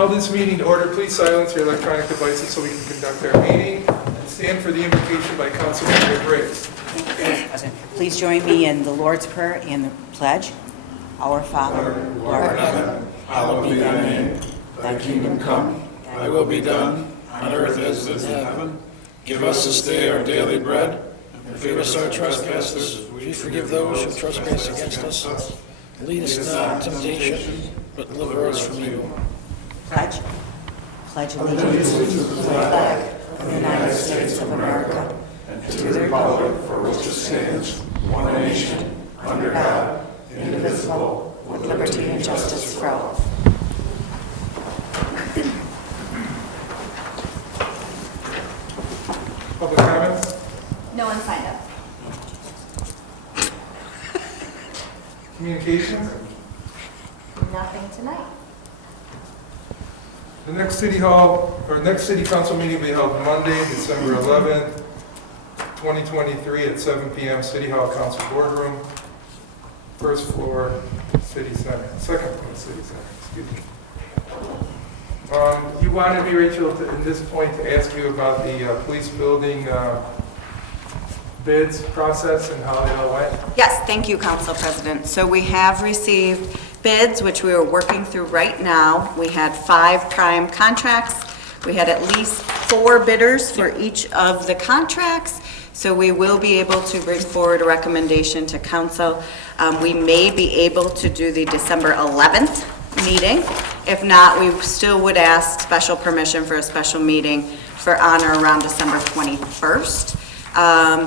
call this meeting to order. Please silence your electronic devices so we can conduct our meeting. And stand for the invocation by Councilmember Briggs. Please join me in the Lord's Prayer and the pledge. Our Father, who art in heaven, hallowed be thy name. Thy kingdom come, thy will be done, on earth as it is in heaven. Give us this day our daily bread, and forgive us our trespasses. We forgive those who trespass against us. Lead us not into temptation, but deliver us from evil. Pledge. Pledge allegiance to the flag of the United States of America and to the republic for which it stands, one nation, under God, indivisible, with liberty and justice for all. Public comments? No one signed up. Communications? Nothing tonight. The next city council meeting will be held Monday, December 11th, 2023 at 7 p.m. City Hall Council Boardroom, first floor, City Center, second floor, City Center, excuse me. You wanted me, Rachel, at this point to ask you about the police building bids process and how they all went? Yes, thank you, Council President. So we have received bids, which we are working through right now. We had 5 prime contracts. We had at least 4 bidders for each of the contracts. So we will be able to bring forward a recommendation to council. We may be able to do the December 11th meeting. If not, we still would ask special permission for a special meeting for on or around December 21st.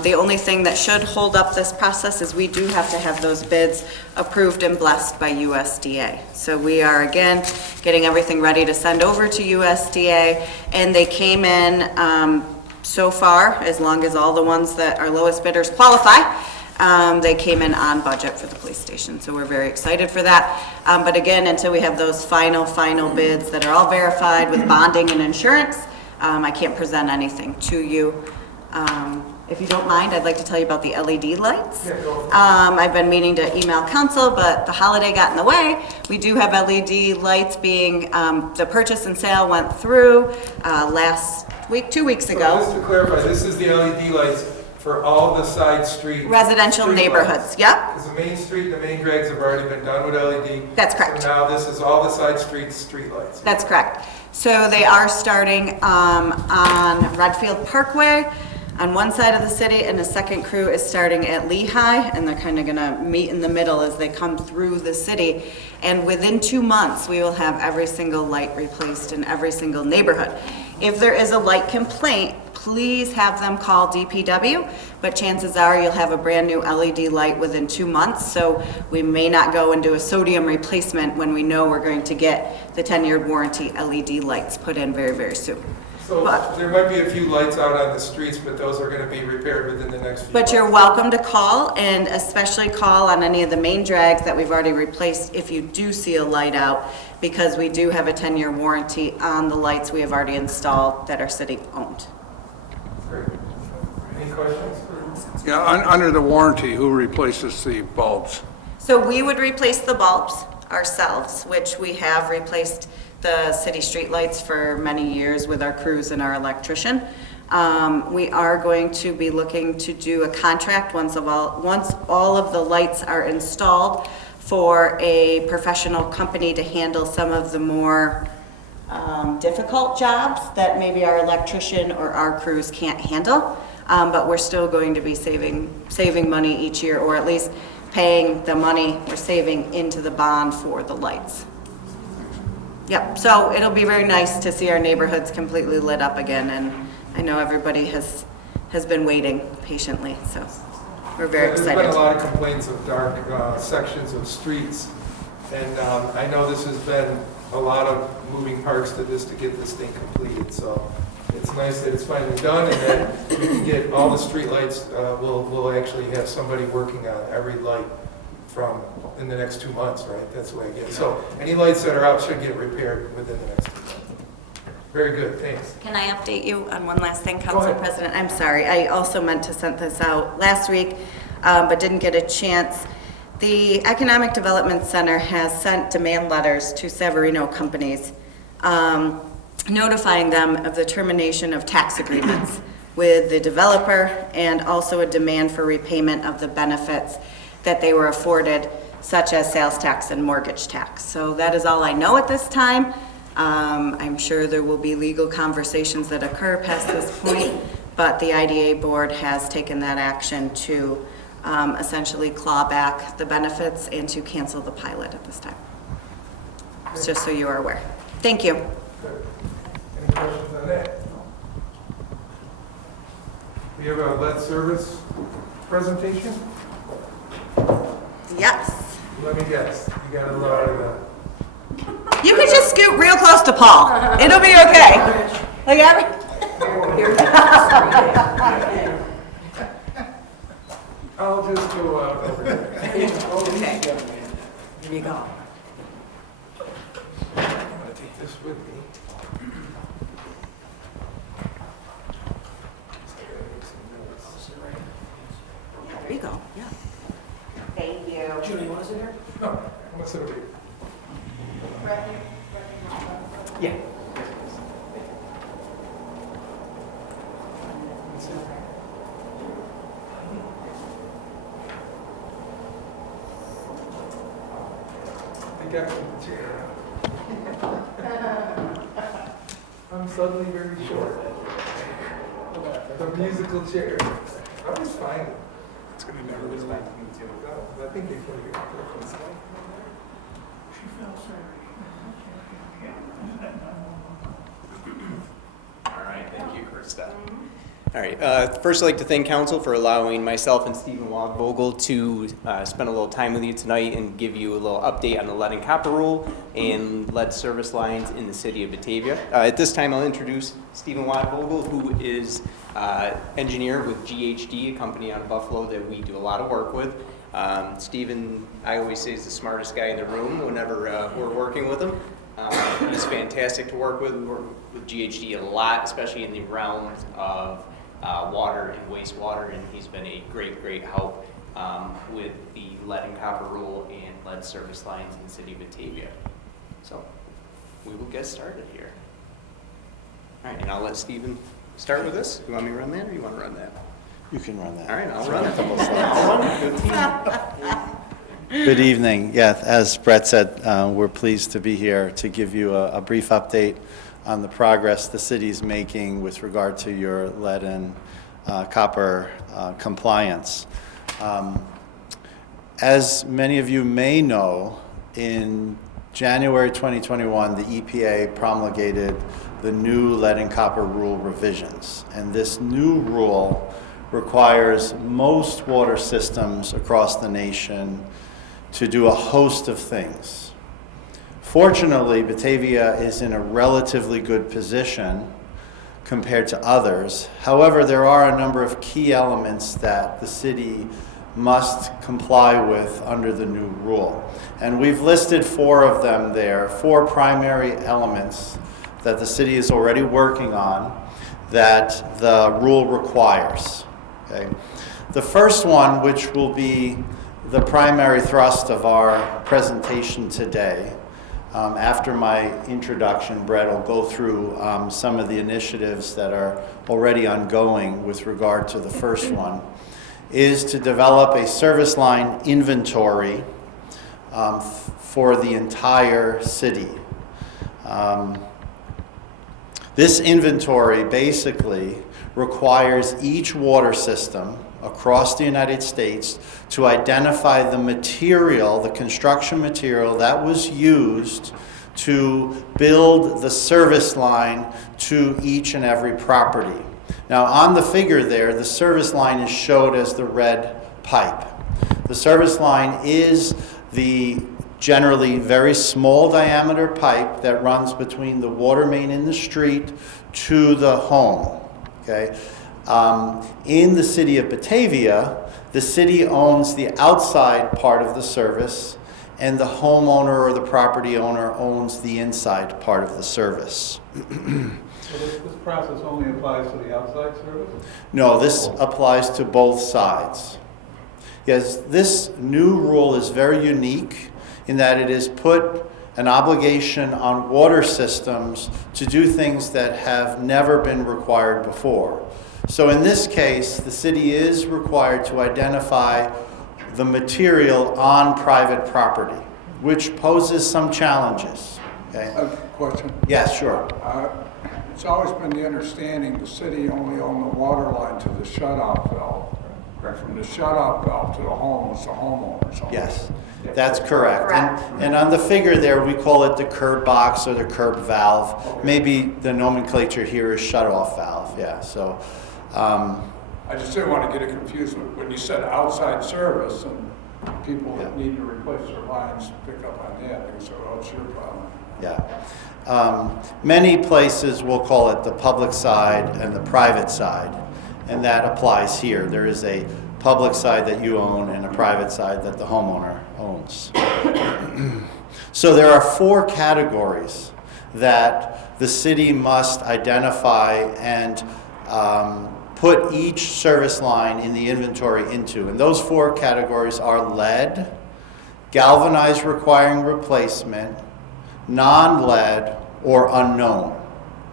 The only thing that should hold up this process is we do have to have those bids approved and blessed by USDA. So we are, again, getting everything ready to send over to USDA, and they came in so far, as long as all the ones that are lowest bidders qualify, they came in on budget for the police station. So we're very excited for that. But again, until we have those final bids that are all verified with bonding and insurance, I can't present anything to you. If you don't mind, I'd like to tell you about the LED lights. Yeah, go for it. I've been meaning to email council, but the holiday got in the way. We do have LED lights being, the purchase and sale went through last week, 2 weeks So ago. just to clarify, this is the LED lights for all the side street. Residential street neighborhoods, lights. yep. Because the main street and the main drags have already been done with LED. That's correct. So now this is all the side street lights. That's correct. So they are starting on Redfield Parkway on one side of the city, and the second crew is starting at Lehigh, and they're kind of gonna meet in the middle as they come through the city. And within 2 months, we will have every single light replaced in every single neighborhood. If there is a light complaint, please have them call DPW, but chances are you'll have a brand new LED light within 2 months, so we may not go and do a sodium replacement when we know we're going to get the 10-year warranty LED lights put in very, very soon. So there might be a few lights out on the streets, but those are going to be repaired within the next few But months. you're welcome to call, and especially call on any of the main drags that we've already replaced if you do see a light out, because we do have a 10-year warranty on the lights we have already installed that are city owned. Great. Any questions? Yeah, under the warranty, who replaces the bulbs? So we would replace the bulbs ourselves, which we have replaced the city streetlights for many years with our crews and our electrician. We are going to be looking to do a contract once all of the lights are installed for a professional company to handle some of the more difficult jobs that maybe our electrician or our crews can't handle. But we're still going to be saving money each year, or at least paying the money we're saving into the bond for the lights. Yep, so it'll be very nice to see our neighborhoods completely lit up again, and I know everybody has been waiting patiently, so we're very excited. There's been a lot of complaints of dark sections of streets, and I know this has been a lot of moving parts to get this thing completed, so it's nice that it's finally done, and that we can get all the street lights. We'll actually have somebody working on every light in the next 2 months, right? That's the way I get it. So any lights that are out should get repaired within the next 2 months. Very good, thanks. Can I update you on one last thing, Council President? I'm sorry, I also meant to send this out last week, but didn't get a chance. The Economic Development Center has sent demand letters to Severino companies notifying them of the termination of tax agreements with the developer and also a demand for repayment of the benefits that they were afforded, such as sales tax and mortgage tax. So that is all I know at this time. I'm sure there will be legal conversations that occur past this point, but the IDA board has taken that action to essentially claw back the benefits and to cancel the pilot at this time. It's just so you are aware. Thank you. Good. Any questions on that? We have a lead service presentation? Yes. Let me guess, you got a lot of the... You can just scoot real close to Paul. It'll be okay. Like I'll just go out over there. Okay. Here you go. I'm gonna take this with me. There you go. Yeah. Thank you. Julie, you want to sit here? No, I'm gonna sit over here. Yeah. I got the chair. I'm suddenly very short. The musical chair. I was fine. It's going to never be like No, I think they put it in. All right, thank you, Krista. All right, first I'd like to thank council for allowing myself and Stephen Wogvogel to spend a little time with you tonight and give you a little update on the lead and copper rule and lead service lines in the city of Batavia. At this time, I'll introduce Stephen Wogvogel, who is engineer with GHD, a company out of Buffalo that we do a lot of work with. Stephen, I always say, is the smartest guy in the room whenever we're working with him. He's fantastic to work with. We work with GHD a lot, especially in the realms of water and wastewater, and he's been a great help with the lead and copper rule and lead service lines in the city of Batavia. So we will get started here. All right, and I'll let Stephen start with this. You want me to run that, or you want to run that? You can run that. All right, I'll run it. Good evening. Yeah, as Brett said, we're pleased to be here to give you a brief update on the progress the city is making with regard to your lead and copper compliance. As many of you may know, in January 2021, the EPA promulgated the new lead and copper rule revisions. And this new rule requires most water systems across the nation to do a host of things. Fortunately, Batavia is in a relatively good position compared to others. However, there are a number of key elements that the city must comply with under the new rule. And we've listed 4 of them there, 4 primary elements that the city is already working on that the rule requires. Okay? The first one, which will be the primary thrust of our presentation today, after my introduction, Brett will go through some of the initiatives that are already ongoing with regard to the first one, is to develop a service line inventory for the entire city. This inventory basically requires each water system across the United States to identify the material, the construction material that was used to build the service line to each and every property. Now on the figure there, the service line is showed as the red pipe. The service line is the generally very small diameter pipe that runs between the water main in the street to the home. Okay? In the city of Batavia, the city owns the outside part of the service, and the homeowner or the property owner owns the inside part of the service. So this process only applies to the outside service? No, this applies to both sides. Yes, this new rule is very unique in that it is put an obligation on water systems to do things that have never been required before. So in this case, the city is required to identify the material on private property, which poses some challenges. Okay? A question. Yes, sure. It's always been the understanding the city only owned the water line to the shut-off valve. From the shut-off valve to the home was the homeowner's home. Yes, that's correct. And on the figure there, we call it the curb box or the curb valve. Okay. Maybe the nomenclature here is shut-off valve, yeah. So, I just didn't want to get it confused with when you said outside service and people that need to replace their lines pick up on that. They say, well, it's your problem. yeah. Many places will call it the public side and the private side, and that applies here. There is a public side that you own and a private side that the homeowner owns. So there are 4 categories that the city must identify and put each service line in the inventory into. And those 4 categories are lead, galvanized requiring replacement, non-lead, or unknown.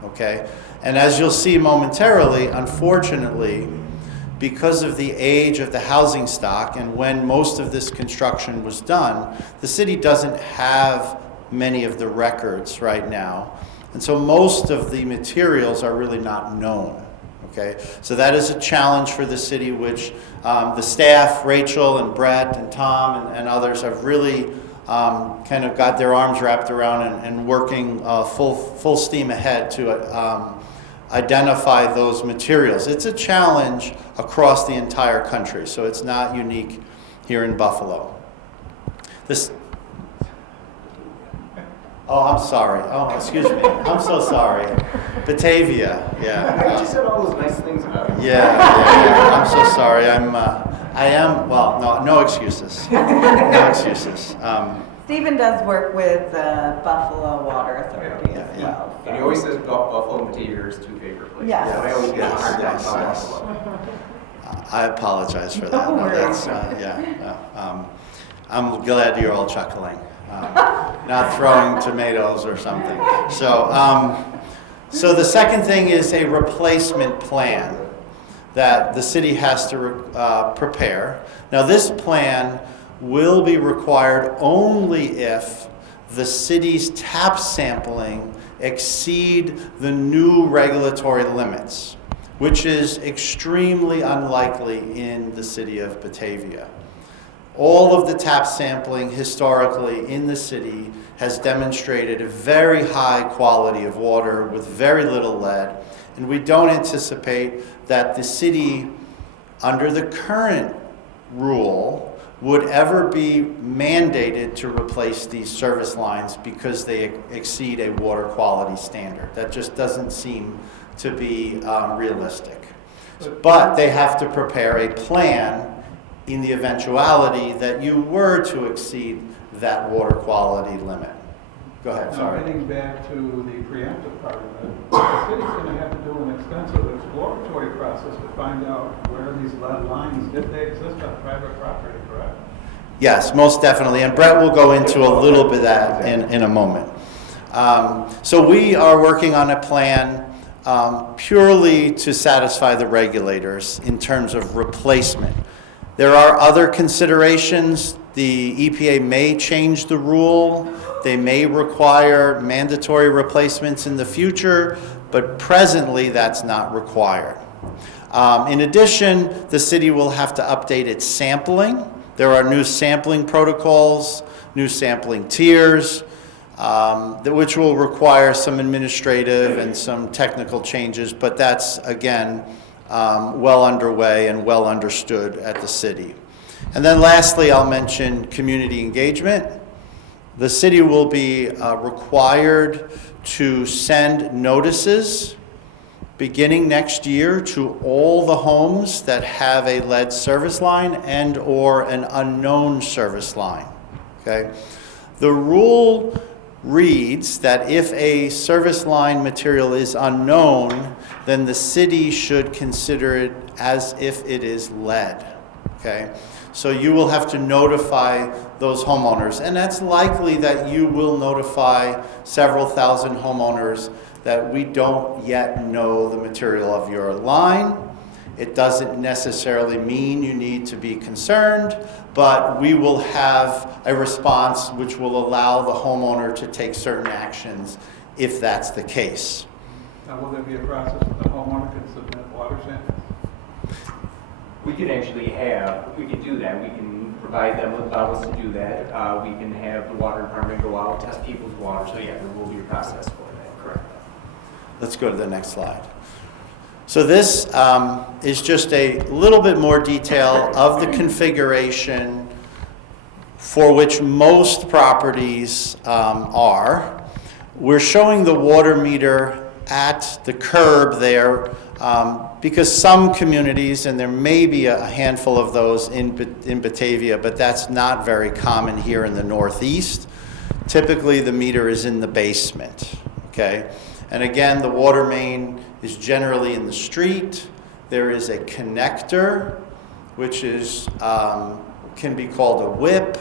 Okay? And as you'll see momentarily, unfortunately, because of the age of the housing stock and when most of this construction was done, the city doesn't have many of the records right now. And so most of the materials are really not known. Okay? So that is a challenge for the city, which the staff, Rachel and Brett and Tom and others have really kind of got their arms wrapped around and working full steam ahead to identify those materials. It's a challenge across the entire country, so it's not unique here in Buffalo. Oh, I'm sorry. Oh, excuse me. I'm so sorry. Batavia, yeah. You just said all those nice things about it. Yeah. I'm so sorry. No excuses. No excuses. Stephen does work with the Buffalo Water Authority as Yeah. well. And he always says Buffalo and Batavia are his 2 favorite places. Yes. So I always get a hard time Yes, talking yes. Buffalo. I apologize for that. No No, worries. I'm glad you're all chuckling. Not throwing tomatoes or something. So the second thing is a replacement plan that the city has to prepare. Now this plan will be required only if the city's tap sampling exceed the new regulatory limits, which is extremely unlikely in the city of Batavia. All of the tap sampling historically in the city has demonstrated a very high quality of water with very little lead, and we don't anticipate that the city, under the current rule, would ever be mandated to replace these service lines because they exceed a water quality standard. That just doesn't seem to be realistic. But they have to prepare a plan in the eventuality that you were to exceed that water quality limit. Go ahead, Now, sorry. getting back to the preemptive part of it, the city's going to have to do an extensive exploratory process to find out where these lead lines, if they exist on private property, correct? Yes, most definitely, and Brett will go into a little bit of that in a moment. So we are working on a plan purely to satisfy the regulators in terms of replacement. There are other considerations. The EPA may change the rule. They may require mandatory replacements in the future, but presently that's not required. In addition, the city will have to update its sampling. There are new sampling protocols, new sampling tiers, which will require some administrative and some technical changes, but that's, again, well underway and well understood at the city. And then lastly, I'll mention community engagement. The city will be required to send notices beginning next year to all the homes that have a lead service line and or an unknown service line, okay? The rule reads that if a service line material is unknown, then the city should consider it as if it is lead, okay? So you will have to notify those homeowners. And that's likely that you will notify several thousand homeowners that we don't yet know the material of your line. It doesn't necessarily mean you need to be concerned, but we will have a response which will allow the homeowner to take certain actions if that's the case. Now, will there be a process where the homeowner can submit water samples? We could do that. We can provide them with bottles to do that. We can have the water department go out, test people's water. So yeah, there will be a process for that, correct. Let's go to the next slide. So this is just a little bit more detail of the configuration for which most properties are. We're showing the water meter at the curb there because some communities, and there may be a handful of those in Batavia, but that's not very common here in the Northeast. Typically the meter is in the basement, okay? And again, the water main is generally in the street. There is a connector, which is can be called a whip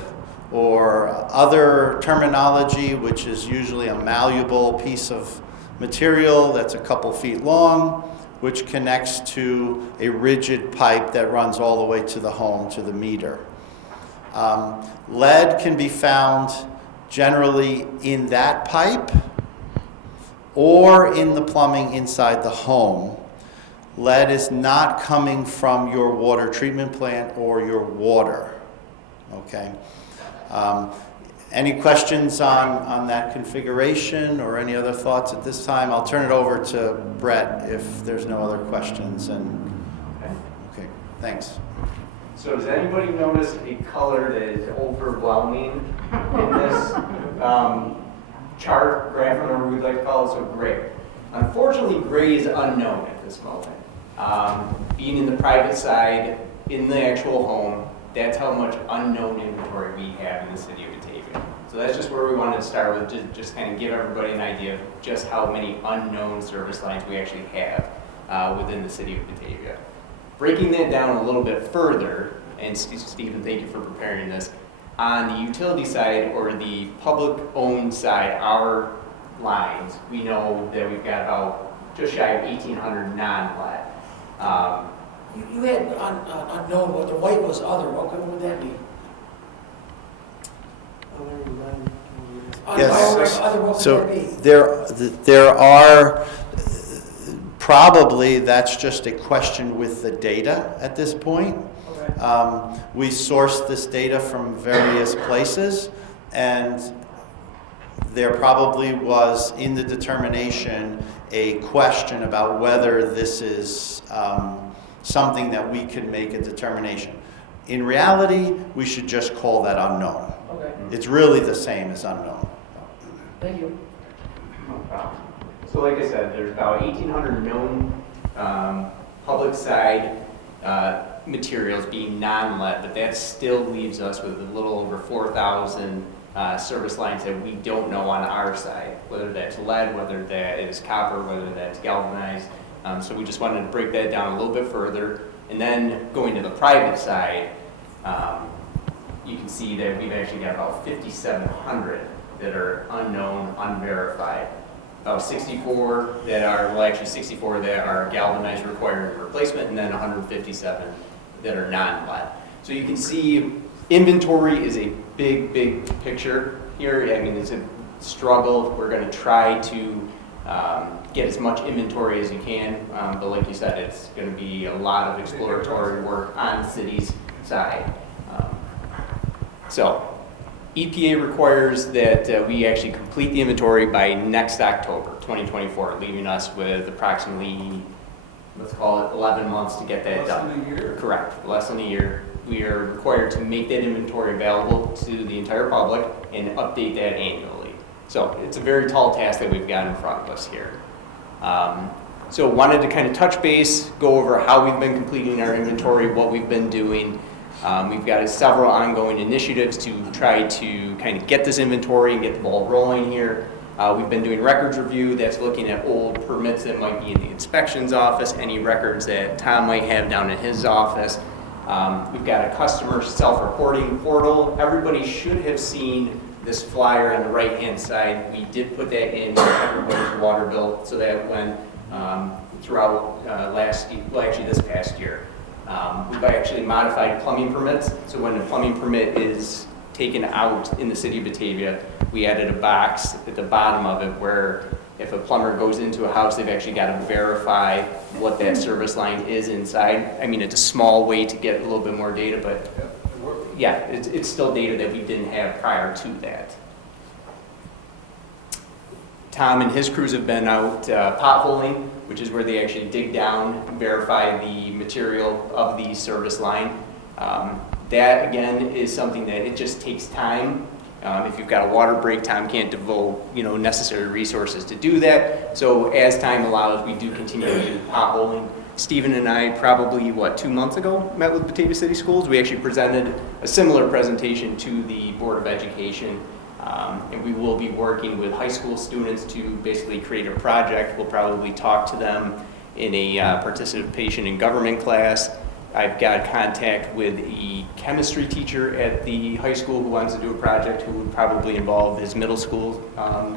or other terminology, which is usually a malleable piece of material that's a couple feet long, which connects to a rigid pipe that runs all the way to the home, to the meter. Lead can be found generally in that pipe or in the plumbing inside the home. Lead is not coming from your water treatment plant or your water, okay? Any questions on that configuration or any other thoughts at this time? I'll turn it over to Brett if there's no other questions. Okay, thanks. So does anybody notice a color that is overwhelming in this chart, graph, whatever we'd like to call it? So gray. Unfortunately, gray is unknown at this moment. Being in the private side, in the actual home, that's how much unknown inventory we have in the city of Batavia. So that's just where we wanted to start with, just kind of give everybody an idea of just how many unknown service lines we actually have within the city of Batavia. Breaking that down a little bit further, and Stephen, thank you for preparing this, on the utility side or the public-owned side, our lines, we know that we've got about just shy of 1,800 non-lead. You had unknown, what the white was other, what would that be? Yes. Other, what would So that be? there are, probably that's just a question with the data at this point. Okay. We sourced this data from various places, and there probably was in the determination a question about whether this is something that we can make a determination. In reality, we should just call that unknown. Okay, It's really the same as unknown. thank you. No problem. So like I said, there's about 1,800 known public side materials being non-lead, but that still leaves us with a little over 4,000 service lines that we don't know on our side, whether that's lead, whether that is copper, whether that's galvanized. So we just wanted to break that down a little bit further. And then going to the private side, you can see that we've actually got about 5,700 that are unknown, unverified. About 64 that are, well actually 64 that are galvanized requiring replacement, and then 157 that are non-lead. So you can see inventory is a big, big picture here. I mean, it's a struggle. We're going to try to get as much inventory as you can, but like you said, it's going to be a lot of exploratory work on the city's side. So EPA requires that we actually complete the inventory by next October 2024, leaving us with approximately, let's call it 11 months to get that done. Less than a year? Correct, less than a year. We are required to make that inventory available to the entire public and update that annually. So it's a very tall task that we've got in front of us here. So wanted to kind of touch base, go over how we've been completing our inventory, what we've been doing. We've got several ongoing initiatives to try to kind of get this inventory and get the ball rolling here. We've been doing records review that's looking at old permits that might be in the inspections office, any records that Tom might have down in his office. We've got a customer self-reporting portal. Everybody should have seen this flyer on the right-hand side. We did put that in everybody's water bill so that when throughout this past year, we've actually modified plumbing permits. So when the plumbing permit is taken out in the city of Batavia, we added a box at the bottom of it where if a plumber goes into a house, they've actually got to verify what that service line is inside. I mean, it's a small way to get a little bit more data, but yeah, it's still data that we didn't have prior to that. Tom and his crews have been out potholing, which is where they actually dig down and verify the material of the service line. That, again, is something that it just takes time. If you've got a water break, Tom can't devote, necessary resources to do that. So as time allows, we do continue to do potholing. Stephen and I probably, 2 months ago, met with Batavia City Schools. We actually presented a similar presentation to the Board of Education. And we will be working with high school students to basically create a project. We'll probably talk to them in a participation in government class. I've got contact with a chemistry teacher at the high school who wants to do a project who would probably involve his middle school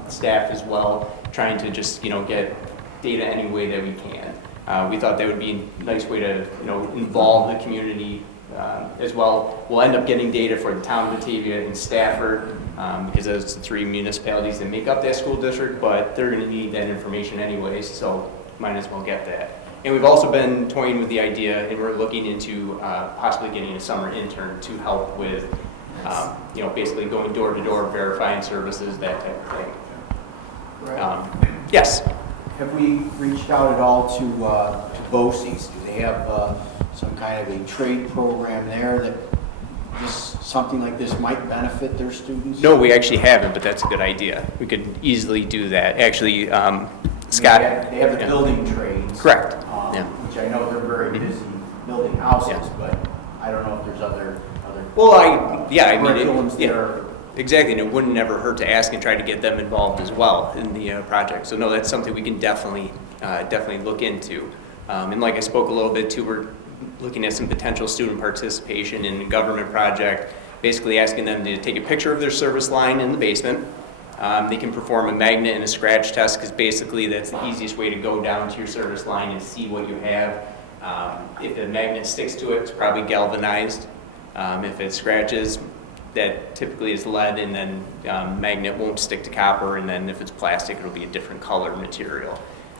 staff as well, trying to just get data any way that we can. We thought that would be a nice way to involve the community as well. We'll end up getting data for the town of Batavia and Stafford because those are the 3 municipalities that make up that school district, but they're going to need that information anyways, so might as well get that. And we've also been toying with the idea, and we're looking into possibly getting a summer intern to help with, basically going door to door, verifying services, that type of thing. Yes? Have we reached out at all to BOCES? Do they have some kind of a trade program there that something like this might benefit their students? No, we actually haven't, but that's a good idea. We could easily do that. Actually, Scott? They have the building trades. Correct. Which I know they're very busy building houses, but I don't know if there's other curriculums there. Exactly, and it wouldn't never hurt to ask and try to get them involved as well in the project. So no, that's something we can definitely look into. And like I spoke a little bit to, we're looking at some potential student participation in a government project, basically asking them to take a picture of their service line in the basement. They can perform a magnet and a scratch test because basically that's the easiest way to go down to your service line and see what you have. If the magnet sticks to it, it's probably galvanized. If it scratches, that typically is lead, and then magnet won't stick to copper, and then if it's plastic, it'll be a different color material.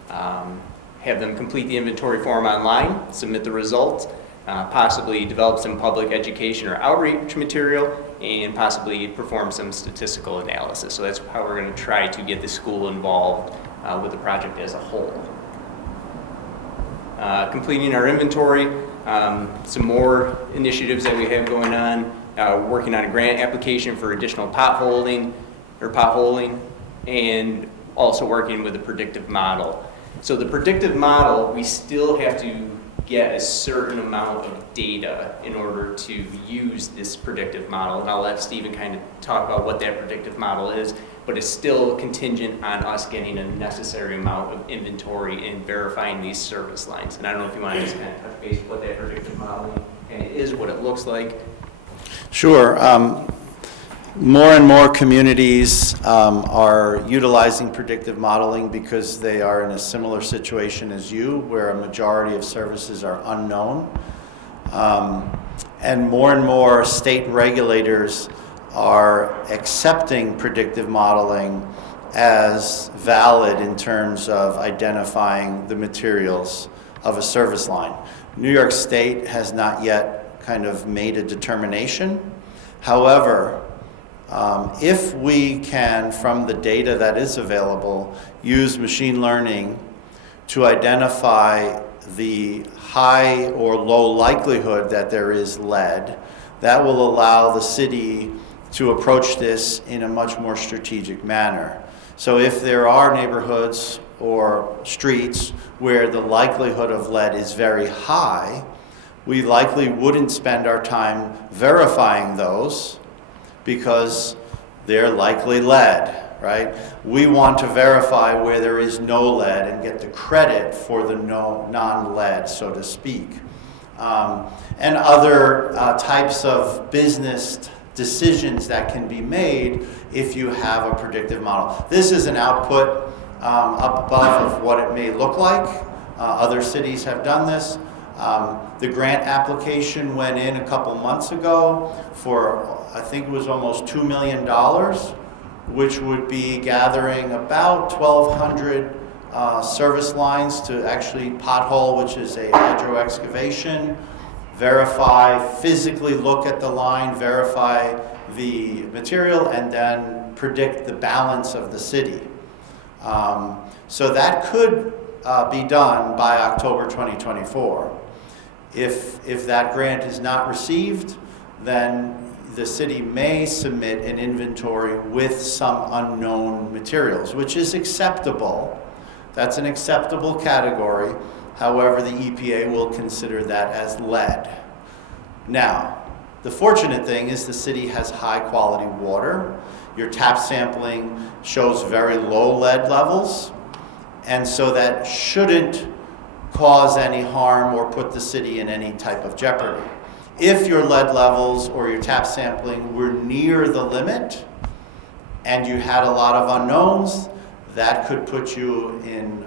Have them complete the inventory form online, submit the results, possibly develop some public education or outreach material, and possibly perform some statistical analysis. So that's how we're going to try to get the school involved with the project as a whole. Completing our inventory, some more initiatives that we have going on, working on a grant application for additional potholing, and also working with a predictive model. So the predictive model, we still have to get a certain amount of data in order to use this predictive model. And I'll let Stephen kind of talk about what that predictive model is, but it's still contingent on us getting a necessary amount of inventory and verifying these service lines. And I don't know if you want to just kind of touch base what that predictive modeling is, what it looks like. Sure. More and more communities are utilizing predictive modeling because they are in a similar situation as you, where a majority of services are unknown. And more state regulators are accepting predictive modeling as valid in terms of identifying the materials of a service line. New York State has not yet kind of made a determination. However, if we can, from the data that is available, use machine learning to identify the high or low likelihood that there is lead, that will allow the city to approach this in a much more strategic manner. So if there are neighborhoods or streets where the likelihood of lead is very high, we likely wouldn't spend our time verifying those because they're likely lead, right? We want to verify where there is no lead and get the credit for the non-lead, so to speak. and other types of business decisions that can be made if you have a predictive model. This is an output up above of what it may look like. Other cities have done this. The grant application went in a couple months ago for, I think it was almost $2 million, which would be gathering about 1,200 service lines to actually pothole, which is a hydro excavation, verify, physically look at the line, verify the material, and then predict the balance of the city. So that could be done by October 2024. If that grant is not received, then the city may submit an inventory with some unknown materials, which is acceptable. That's an acceptable category. However, the EPA will consider that as lead. Now, the fortunate thing is the city has high quality water. Your tap sampling shows very low lead levels, and so that shouldn't cause any harm or put the city in any type of jeopardy. If your lead levels or your tap sampling were near the limit and you had a lot of unknowns, that could put you in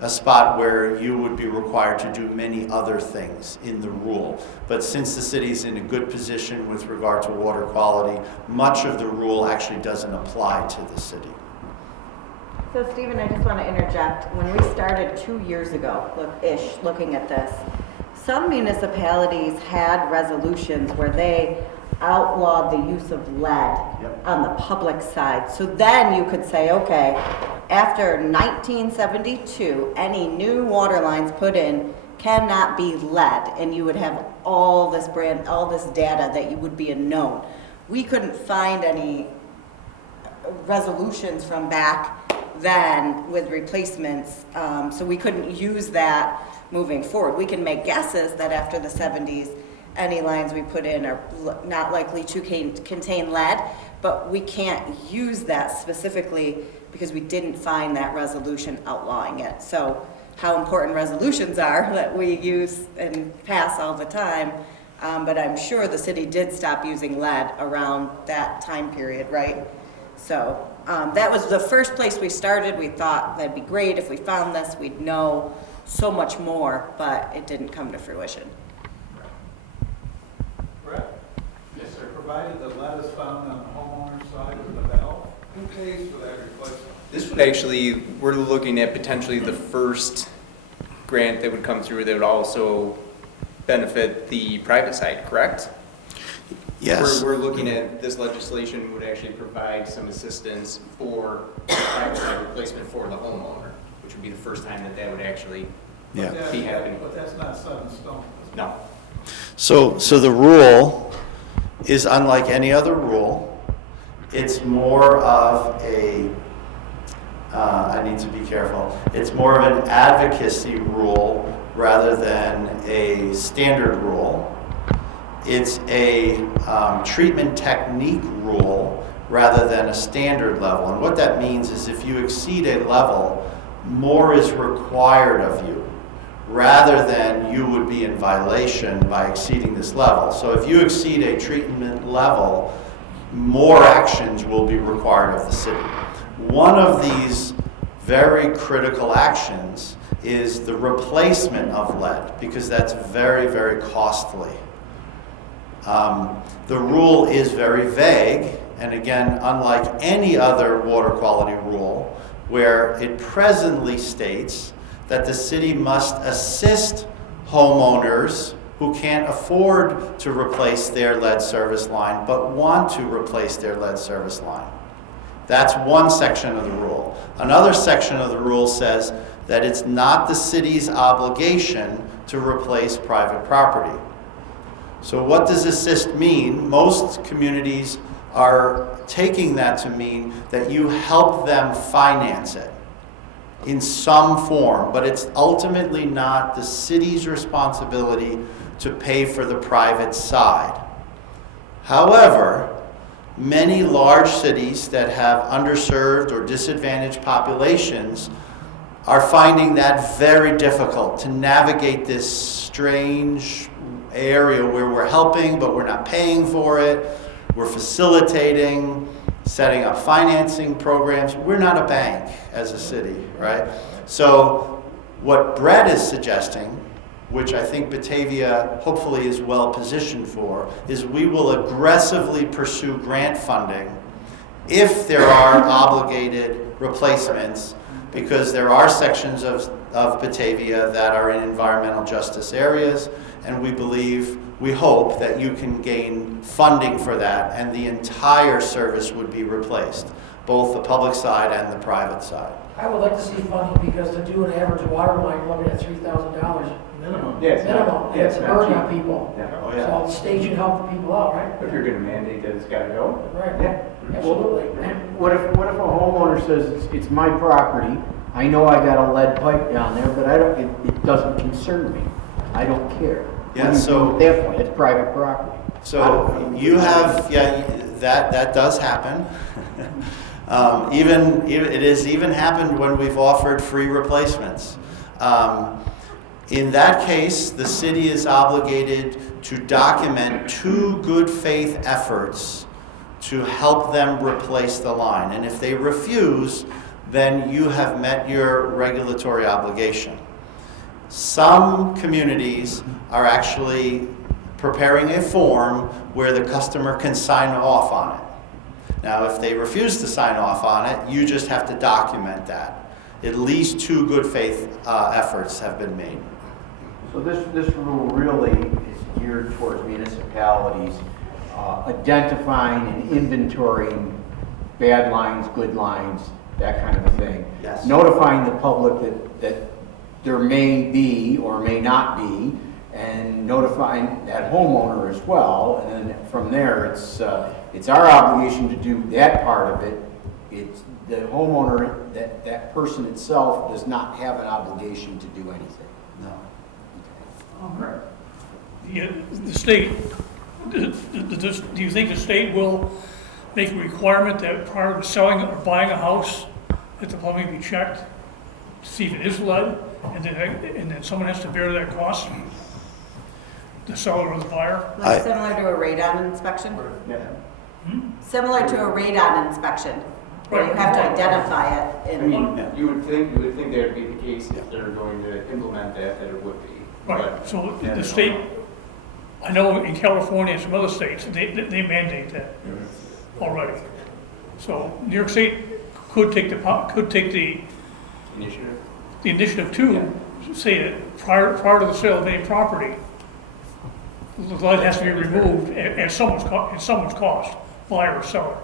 a spot where you would be required to do many other things in the rule. But since the city's in a good position with regard to water quality, much of the rule actually doesn't apply to the city. So Stephen, I just want to interject. When we started 2 years ago, looking at this, some municipalities had resolutions where they outlawed the use of lead on the public side. So then you could say, okay, after 1972, any new water lines put in cannot be lead, and you would have all this data that you would be a known. We couldn't find any resolutions from back then with replacements, so we couldn't use that moving forward. We can make guesses that after the 70s, any lines we put in are not likely to contain lead, but we can't use that specifically because we didn't find that resolution outlawing it. So how important resolutions are that we use and pass all the time, but I'm sure the city did stop using lead around that time period, right? So that was the first place we started. We thought that'd be great if we found this, we'd know so much more, but it didn't come to fruition. Brett? Yes, sir. Provided the lead is found on the homeowner's side of the valve, who pays for that replacement? This would actually, we're looking at potentially the first grant that would come through that would also benefit the private side, correct? Yes. We're looking at this legislation would actually provide some assistance for private side replacement for the homeowner, which would be the first time that that would actually be happening. But that's not set in stone. No. So the rule is unlike any other rule. It's more of a, I need to be careful, it's more of an advocacy rule rather than a standard rule. It's a treatment technique rule rather than a standard level. And what that means is if you exceed a level, more is required of you, rather than you would be in violation by exceeding this level. So if you exceed a treatment level, more actions will be required of the city. One of these very critical actions is the replacement of lead, because that's very, very costly. The rule is very vague, and again, unlike any other water quality rule, where it presently states that the city must assist homeowners who can't afford to replace their lead service line but want to replace their lead service line. That's one section of the rule. Another section of the rule says that it's not the city's obligation to replace private property. So what does assist mean? Most communities are taking that to mean that you help them finance it in some form, but it's ultimately not the city's responsibility to pay for the private side. However, many large cities that have underserved or disadvantaged populations are finding that very difficult to navigate this strange area where we're helping, but we're not paying for it. We're facilitating, setting up financing programs. We're not a bank as a city, right? So what Brett is suggesting, which I think Batavia hopefully is well positioned for, is we will aggressively pursue grant funding if there are obligated replacements, because there are sections of Batavia that are in environmental justice areas, and we hope that you can gain funding for that, and the entire service would be replaced, both the public side and the private side. I would like to see funding, because to do an average water line, we're looking at $3,000 minimum. Yes. Minimum, and it's a burden on people. Yeah. Oh, yeah. So the state should help the people out, right? If you're gonna mandate that it's gotta go. Right. Yeah. Absolutely. What if a homeowner says, it's my property, I know I got a lead pipe down there, but it doesn't concern me, I don't care. Yeah, What do you so- do at that point? It's private property. So you have, that does happen. It has even happened when we've offered free replacements. In that case, the city is obligated to document 2 good faith efforts to help them replace the line. And if they refuse, then you have met your regulatory obligation. Some communities are actually preparing a form where the customer can sign off on it. Now, if they refuse to sign off on it, you just have to document that. At least 2 good faith efforts have been made. So this rule really is geared towards municipalities identifying and inventorying bad lines, good lines, that kind of a thing. Yes. Notifying the public that there may be or may not be, and notifying that homeowner as well. And then from there, it's our obligation to do that part of it. It's the homeowner, that person itself does not have an obligation to do anything. No. The state, do you think the state will make a requirement that prior to selling or buying a house, that the plumbing be checked to see if it is lead, and then someone has to bear that cost, the seller or the buyer? Like similar to a radon inspection? Similar to a radon inspection, where you have to identify it. I mean, you would think that would be the case if they're going to implement that it would be. Right, so the state, I know in California and some other states, they mandate that already. So New York State could take the initiative to say that prior to the sale of any property, the lead has to be removed at someone's cost, buyer or seller.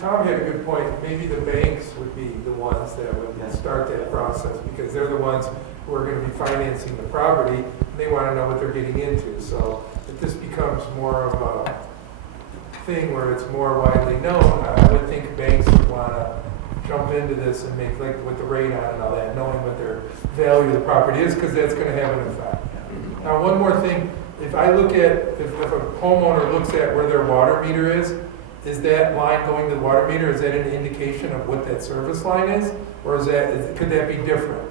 Tom had a good point. Maybe the banks would be the ones that would start that process, because they're the ones who are going to be financing the property, and they want to know what they're getting into. So if this becomes more of a thing where it's more widely known, I would think banks would want to jump into this and make, like with the radon and all that, knowing what their value of the property is, because that's going to have an effect. Now, one more thing. If I look at, if a homeowner looks at where their water meter is that line going to the water meter, is that an indication of what that service line is? Or could that be different?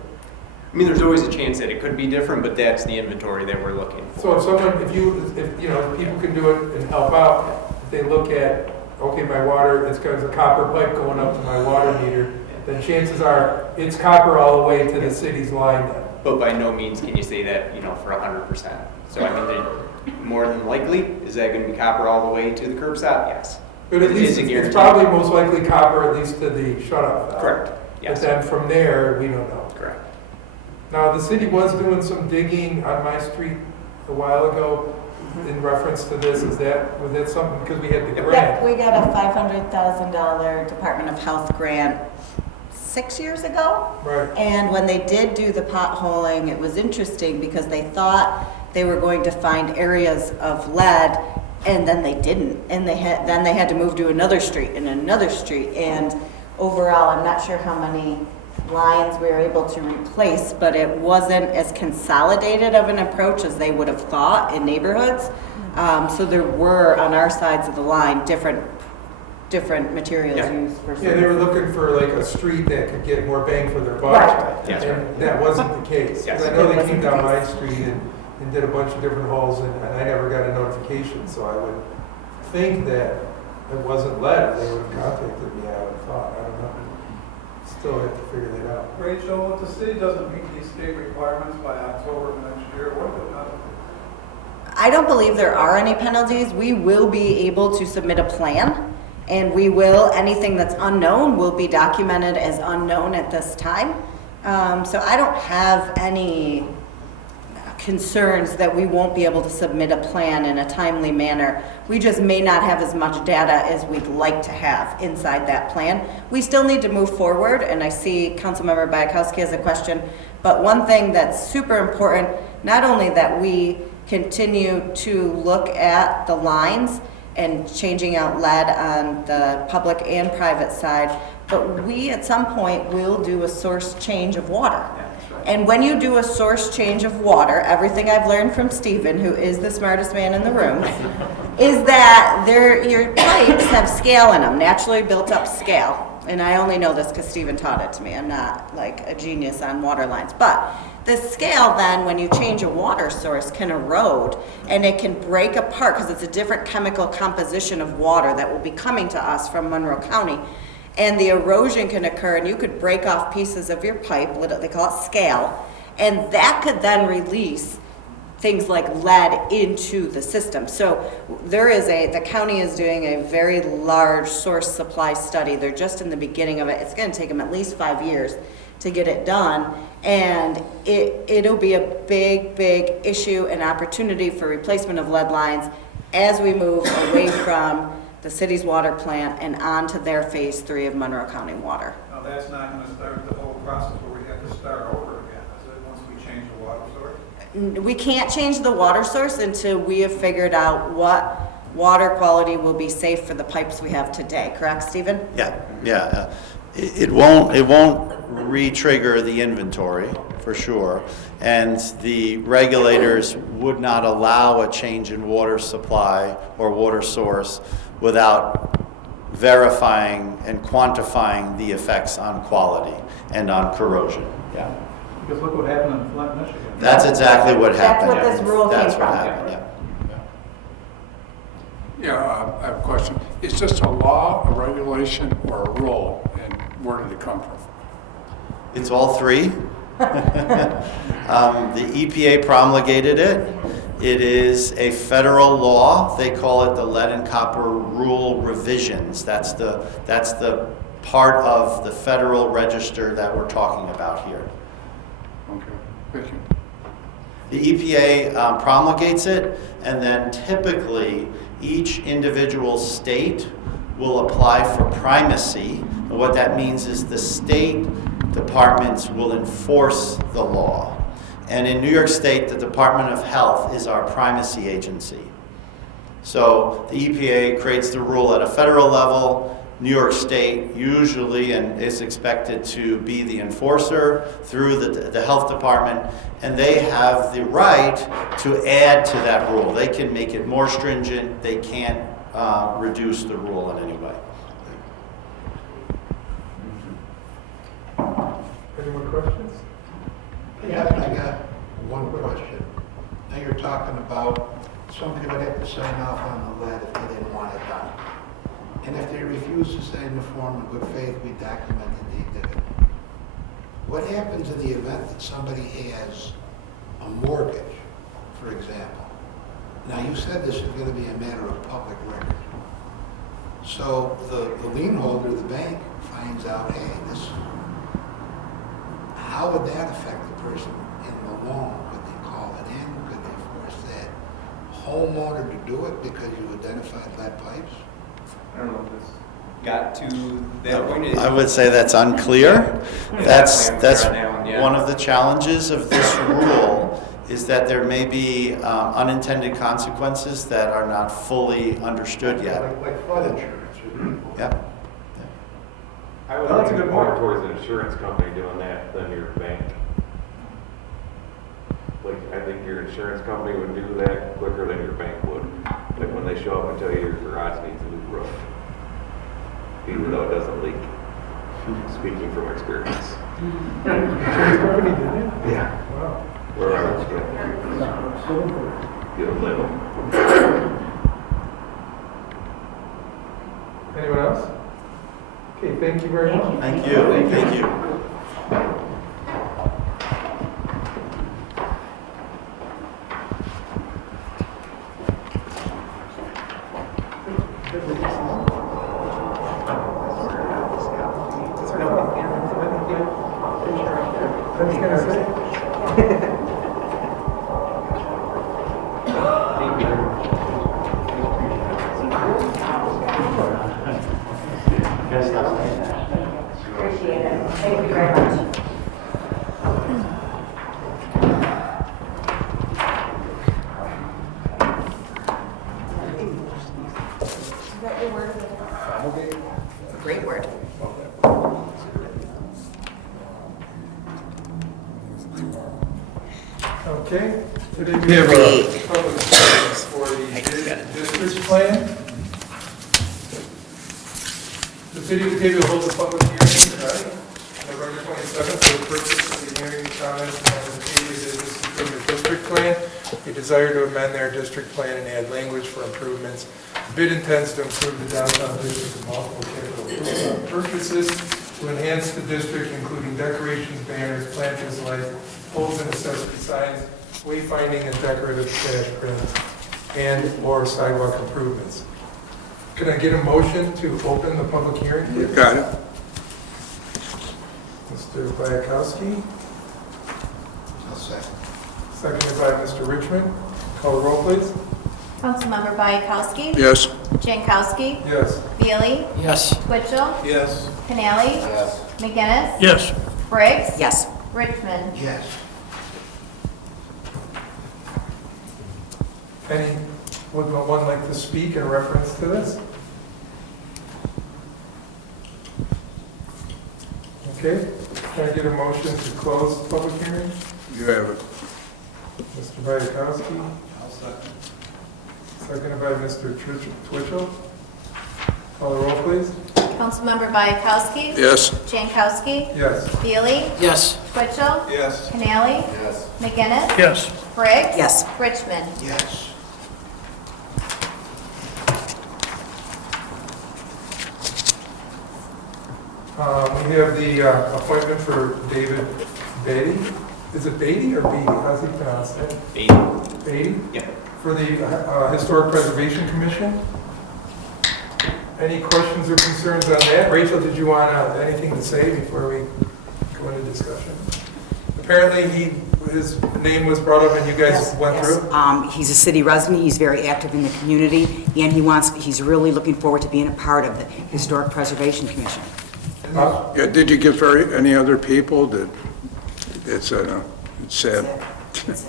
I mean, there's always a chance that it could be different, but that's the inventory that we're looking for. So if people can do it and help out, if they look at, okay, my water, it's got a copper pipe going up to my water meter, then chances are it's copper all the way to the city's line then. But by no means can you say that, for 100%. So I mean, more than likely, is that going to be copper all the way to the curb stop? Yes. But at least it's probably most likely copper, at least to the shut-off valve. Correct. Yes. But then from there, we don't know. Correct. Now, the city was doing some digging on my street a while ago in reference to this. Was that something, because we had the grant? Yep, we got a $500,000 Department of Health grant 6 years ago. Right. And when they did do the potholing, it was interesting because they thought they were going to find areas of lead, and then they didn't. And then they had to move to another street and another street. And overall, I'm not sure how many lines we were able to replace, but it wasn't as consolidated of an approach as they would have thought in neighborhoods. So there were, on our sides of the line, different different materials Yeah. used for. Yeah, they were looking for like a street that could get more bang for their buck. Right. Yes. And that wasn't the case. Yes. 'Cause I know It they came wasn't the down my case. street and did a bunch of different holes, and I never got a notification, so I would think that it wasn't lead, they would have contacted me, I would have thought, I don't know. Still have to figure that out. Rachel, if the city doesn't meet these state requirements by October of next year, what are the penalties? I don't believe there are any penalties. We will be able to submit a plan, and we will, anything that's unknown will be documented as unknown at this time. So I don't have any concerns that we won't be able to submit a plan in a timely manner. We just may not have as much data as we'd like to have inside that plan. We still need to move forward, and I see Councilmember Bayakowski has a question, but one thing that's super important, not only that we continue to look at the lines and changing out lead on the public and private side, but we at some point will do a source change of water. And when you do a source change of water, everything I've learned from Stephen, who is the smartest man in the room, is that your pipes have scale in them, naturally built up scale. And I only know this because Stephen taught it to me. I'm not like a genius on water lines. But the scale then, when you change a water source, can erode and it can break apart because it's a different chemical composition of water that will be coming to us from Monroe County. And the erosion can occur, and you could break off pieces of your pipe, they call it scale, and that could then release things like lead into the system. So the county is doing a very large source supply study. They're just in the beginning of it. It's going to take them at least 5 years to get it done, and it'll be a big, big issue and opportunity for replacement of lead lines as we move away from the city's water plant and on to their phase 3 of Monroe County water. Now, that's not going to start the whole process where we have to start over again, is it, once we change the water source? We can't change the water source until we have figured out what water quality will be safe for the pipes we have today. Correct, Stephen? Yeah. It won't re-trigger the inventory, for sure. And the regulators would not allow a change in water supply or water source without verifying and quantifying the effects on quality and on corrosion. Yeah. Because look what happened in Flint, Michigan. That's exactly what happened. That's what this rule came That's what from. happened, yeah. Yeah, I have a question. Is this a law, a regulation, or a rule, and where did it come from? It's all three. The EPA promulgated it. It is a federal law. They call it the Lead and Copper Rule Revisions. That's the part of the Federal Register that we're talking about here. Okay, thank you. The EPA promulgates it, and then typically each individual state will apply for primacy. And what that means is the state departments will enforce the law. And in New York State, the Department of Health is our primacy agency. So the EPA creates the rule at a federal level. New York State usually and is expected to be the enforcer through the health department, and they have the right to add to that rule. They can make it more stringent. They can't reduce the rule in any way. Any more questions? Yes, I got one question. Now you're talking about somebody would have to sign off on the lead if they didn't want it done. And if they refuse to sign the form in good faith, we document that they did it. What happens in the event that somebody has a mortgage, for example? Now you said this is going to be a matter of public record. So the lien holder, the bank, finds out, hey, how would that affect the person in the loan? Could they call it in? Could they force that homeowner to do it because you identified lead pipes? I don't know if this got to that point. I would say that's unclear. That's Yeah. one of the challenges of this rule is that there may be unintended consequences that are not fully understood yet. Like flood insurance. Yeah. I would Well, that's a lean good more point. towards an insurance company doing that than your bank. Like, I think your insurance company would do that quicker than your bank would. Like when they show up and tell you your garage needs a new roof. even though it doesn't leak. Speaking from experience. Insurance company did it? Yeah. Wow. We're on it. Get a little. Anyone else? Okay, thank you very much. Thank you. Thank you. Appreciate it. Thank you very much. Is that your word? Great word. Okay, today we have a public hearing for the district plan. The city of Batavia will hold a public hearing tonight, November 27th, for the purpose of the hearing comments on the Batavia Business Improvement District Plan. They desire to amend their district plan and add language for improvements. The bid intends to improve the downtown district with multiple capital purposes to enhance the district, including decorations, banners, planters, lights, poles and accessory signs, wayfinding and decorative trash bins, and/or sidewalk improvements. Can I get a motion to open the public hearing, please? Got it. Mr. Bayakowski, I'll second. seconded by Mr. Richmond. Call the roll, please. Councilmember Bayakowski? Yes. Jankowski? Yes. Veely? Yes. Twitchell? Yes. Canali? Yes. McGinnis? Yes. Briggs? Yes. Richmond? Yes. Would one like to speak in reference to this? Okay, can I get a motion to close the public hearing? You have it. Mr. Bayakowski? Seconded by Mr. Twitchell. Call the roll, please. Councilmember Bayakowski? Yes. Jankowski? Yes. Veely? Yes. Twitchell? Yes. Canali? Yes. McGinnis? Yes. Briggs? Yes. Richmond? Yes. We have the appointment for David Beatty. Is it Beatty or Beatty? How's he pronounced it? Beatty. Beatty? Yep. For the Historic Preservation Commission. Any questions or concerns on that? Rachel, did you want anything to say before we go into discussion? Apparently, his name was brought up and you guys went Yes. through? He's a city resident, he's very active in the community, and he's really looking forward to being a part of the Historic Preservation Commission. Yeah, did you give any other people that, it's sad. That's it.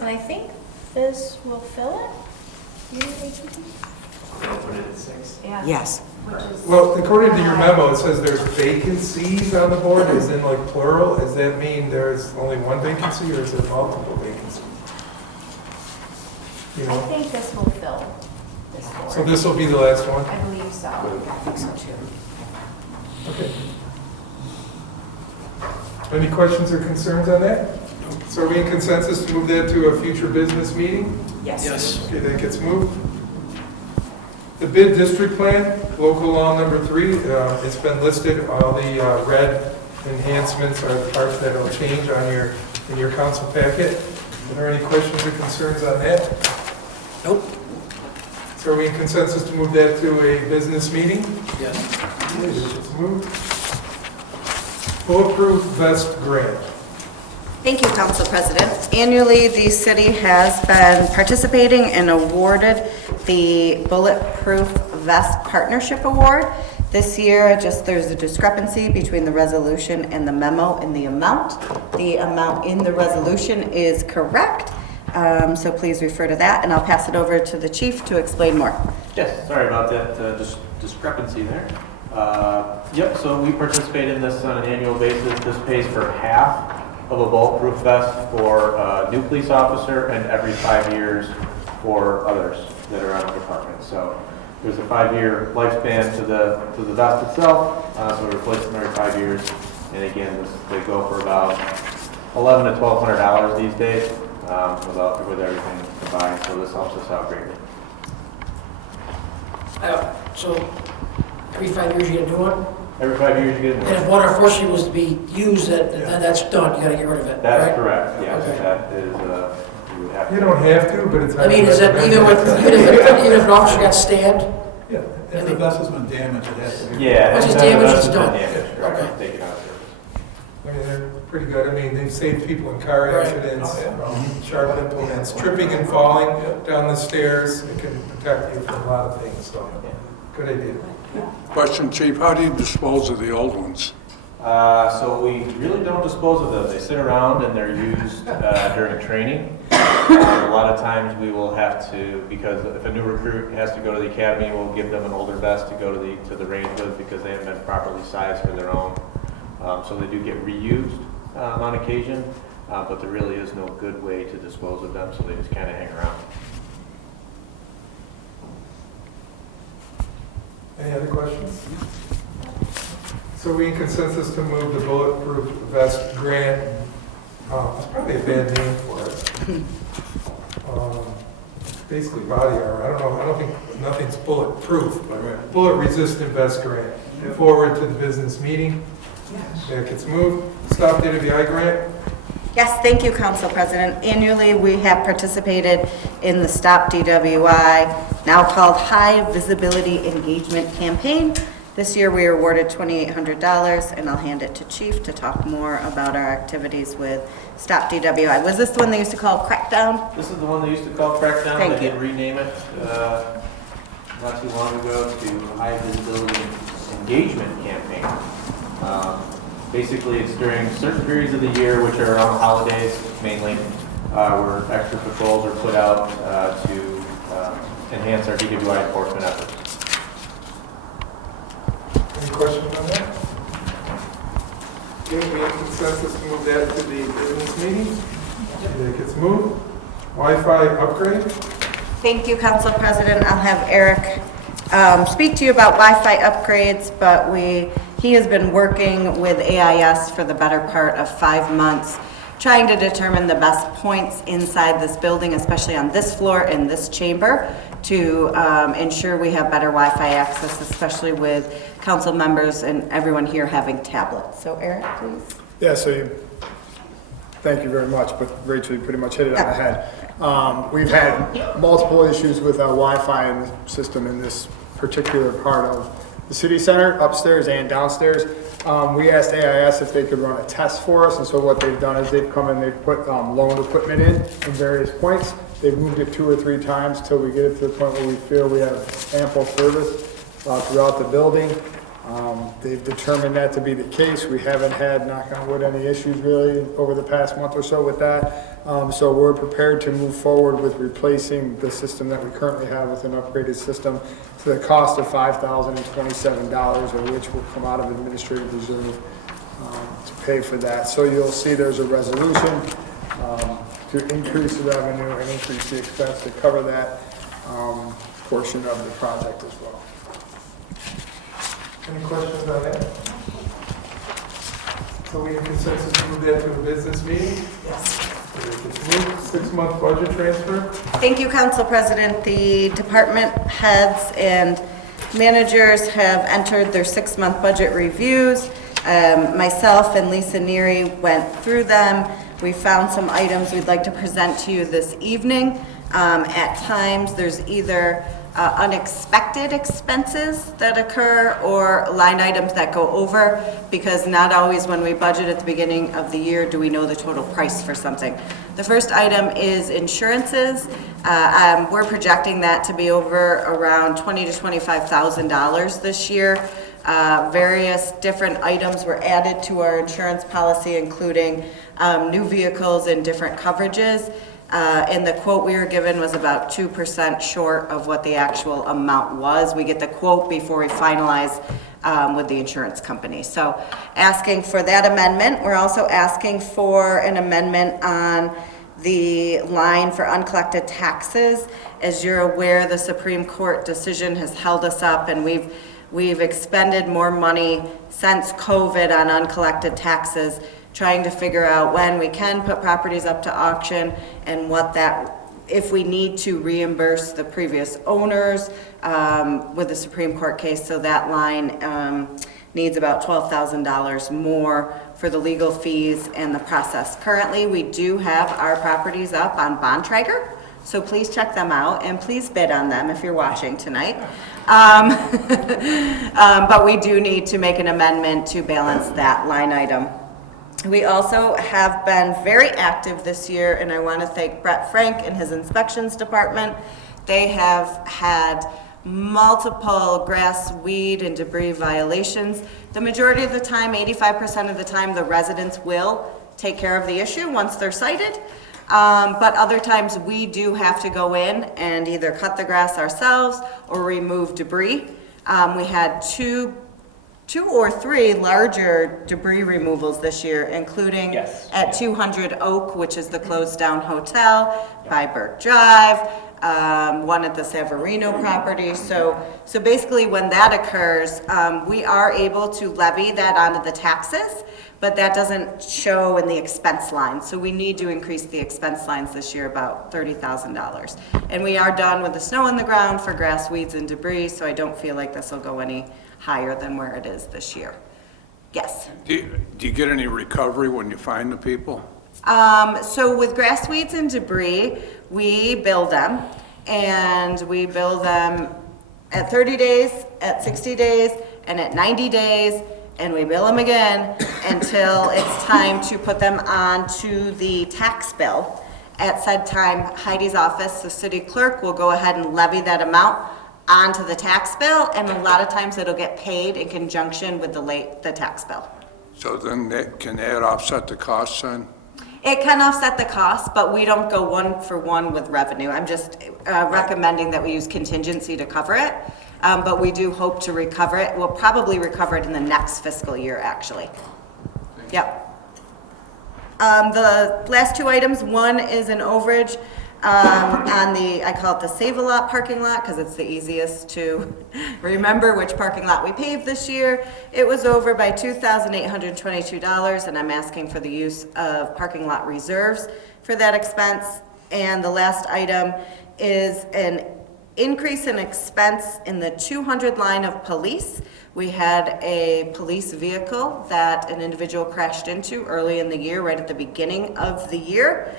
And I think this will fill it? Yeah. Yes. Which is. Well, according to your memo, it says there's vacancies on the board, as in like plural. Does that mean there's only one vacancy or is it multiple vacancies? You I know, think this will fill this board. so this will be the last one? I believe so. I think so too. Okay. Any questions or concerns on that? So are we in consensus to move that to a future business meeting? Yes. Okay, that gets moved. The bid district plan, local law number 3, it's been listed. All the red enhancements are the parts that will change on in your council packet. Are there any questions or concerns on that? Nope. So are we in consensus to move that to a business meeting? Yes. It's moved. Bulletproof vest grant. Thank you, Council President. Annually, the city has been participating and awarded the Bulletproof Vest Partnership Award. This year, there's a discrepancy between the resolution and the memo in the amount. The amount in the resolution is correct, so please refer to that, and I'll pass it over to the chief to explain more. Yes, sorry about that discrepancy there. Yep, so we participate in this on an annual basis. This pays for half of a bulletproof vest for a new police officer and every 5 years for others that are out of the department. So there's a 5-year lifespan to the vest itself, so we replace them every 5 years. And again, they go for about $1,100 to $1,200 these days, with everything combined, so this helps us out greatly. So every 5 years you gotta do one? Every 5 years you get And if one unfortunately was to be used, then that's done, you gotta get rid of it, That's right? correct, yes, Okay. that is, you would have to. You don't have to, but it's. I mean, is that even if an officer got stabbed? Yeah, if the vessel's been damaged, it has to be. Yeah. Once it's anytime the damaged, vest it's has been done. damaged, right, Okay. take it out of service. I mean, they're pretty good. I mean, they've saved people in car Right. accidents, Oh, yeah. sharp implements, tripping and falling down the stairs. It can protect you from a lot of things, so good idea. Question, Chief, how do you dispose of the old ones? So we really don't dispose of them. They sit around and they're used during training. A lot of times we will have to, because if a new recruit has to go to the academy, we'll give them an older vest to go to the range with because they haven't been properly sized for their own. So they do get reused on occasion, but there really is no good way to dispose of them, so they just kind of hang around. Any other questions? So we in consensus to move the bulletproof vest grant. It's probably a bad name for it. Basically body armor. I don't think nothing's bulletproof. Bullet resistant vest grant. Forward to the business meeting. That gets moved. Stop BATAVIA grant. Yes, thank you, Council President. Annually, we have participated in the Stop DWI, now called High Visibility Engagement Campaign. This year, we were awarded $2,800, and I'll hand it to Chief to talk more about our activities with Stop DWI. Was this the one they used to call Crackdown? This is the one they used to call Crackdown. Thank They you. did rename it not too long ago to High Visibility Engagement Campaign. Basically, it's during certain periods of the year, which are around holidays mainly, where extra patrols are put out to enhance our DWI enforcement efforts. Any questions on that? Okay, we have consensus to move that to the business meeting. That gets moved. Wi-Fi upgrade. Thank you, Council President. I'll have Eric speak to you about Wi-Fi upgrades, but he has been working with AIS for the better part of 5 months, trying to determine the best points inside this building, especially on this floor in this chamber, to ensure we have better Wi-Fi access, especially with council members and everyone here having tablets. So Eric, please. Yeah, thank you very much, but Rachel, you pretty much hit it on the head. We've had multiple issues with Wi-Fi in the system in this particular part of the city center, upstairs and downstairs. We asked AIS if they could run a test for us, and so what they've done is they've come and they've put loaned equipment in various points. They've moved it 2 or 3 times till we get it to the point where we feel we have ample service throughout the building. They've determined that to be the case. We haven't had, knock on wood, any issues really over the past month or so with that. So we're prepared to move forward with replacing the system that we currently have with an upgraded system to the cost of $5,027, of which will come out of administrative reserve to pay for that. So you'll see there's a resolution to increase the revenue and increase the expense to cover that portion of the project as well. Any questions on that? So we have consensus to move that to a business meeting? Yes. 6-month budget transfer? Thank you, Council President. The department heads and managers have entered their 6-month budget reviews. Myself and Lisa Neary went through them. We found some items we'd like to present to you this evening. At times, there's either unexpected expenses that occur or line items that go over, because not always when we budget at the beginning of the year do we know the total price for something. The first item is insurances. We're projecting that to be over around $20,000 to $25,000 this year. Various different items were added to our insurance policy, including new vehicles and different coverages. And the quote we were given was about 2% short of what the actual amount was. We get the quote before we finalize with the insurance company. So asking for that amendment. We're also asking for an amendment on the line for uncollected taxes. As you're aware, the Supreme Court decision has held us up, and we've expended more money since COVID on uncollected taxes, trying to figure out when we can put properties up to auction and what that, if we need to reimburse the previous owners with the Supreme Court case. So that line needs about $12,000 more for the legal fees and the process. Currently, we do have our properties up on Bontrager, so please check them out and please bid on them if you're watching tonight. But we do need to make an amendment to balance that line item. We also have been very active this year, and I want to thank Brett Frank and his inspections department. They have had multiple grass, weed, and debris violations. The majority of the time, 85% of the time, the residents will take care of the issue once they're cited. But other times we do have to go in and either cut the grass ourselves or remove debris. We had two or three larger debris removals this year, including at 200 Oak, which is the closed down hotel, by Burke Drive, one at the Savarino property. So basically when that occurs, we are able to levy that onto the taxes, but that doesn't show in the expense line. So we need to increase the expense lines this year about $30,000. And we are done with the snow on the ground for grass, weeds, and debris, so I don't feel like this will go any higher than where it is this year. Yes? Do you get any recovery when you find the people? So with grass, weeds, and debris, we bill them, and we bill them at 30 days, at 60 days, and at 90 days, and we bill them again until it's time to put them onto the tax bill. At said time, Heidi's office, the city clerk, will go ahead and levy that amount onto the tax bill, and a lot of times it'll get paid in conjunction with the tax bill. So then can that offset the costs then? It can offset the cost, but we don't go one for one with revenue. I'm just recommending that we use contingency to cover it, but we do hope to recover it. We'll probably recover it in the next fiscal year, actually. Yep. The last two items, one is an overage on the, I call it the Save-A-Lot parking lot because it's the easiest to remember which parking lot we paved this year. It was over by $2,822, and I'm asking for the use of parking lot reserves for that expense. And the last item is an increase in expense in the 200 line of police. We had a police vehicle that an individual crashed into early in the year, right at the beginning of the year.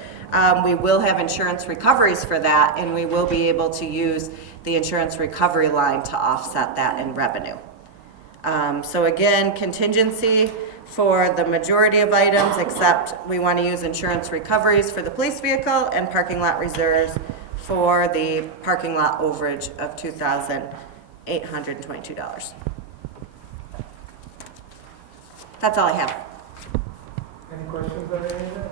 We will have insurance recoveries for that, and we will be able to use the insurance recovery line to offset that in revenue. So again, contingency for the majority of items, except we want to use insurance recoveries for the police vehicle and parking lot reserves for the parking lot overage of $2,822. That's all I have. Any questions on any of that?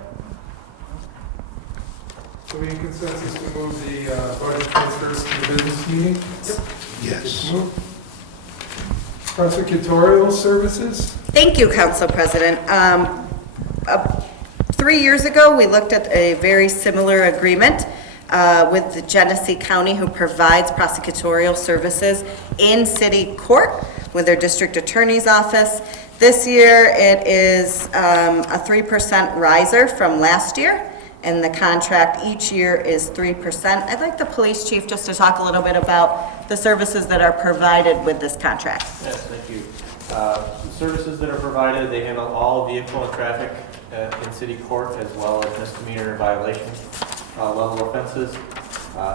So we in consensus to move the budget transfers to the business meeting? Yes. It's moved. Prosecutorial services? Thank you, Council President. 3 years ago, we looked at a very similar agreement with the Genesee County, who provides prosecutorial services in city court with their district attorney's office. This year, it is a 3% riser from last year, and the contract each year is 3%. I'd like the police chief just to talk a little bit about the services that are provided with this contract. Yes, thank you. The services that are provided, they handle all vehicle and traffic in city court, as well as misdemeanor violation level offenses.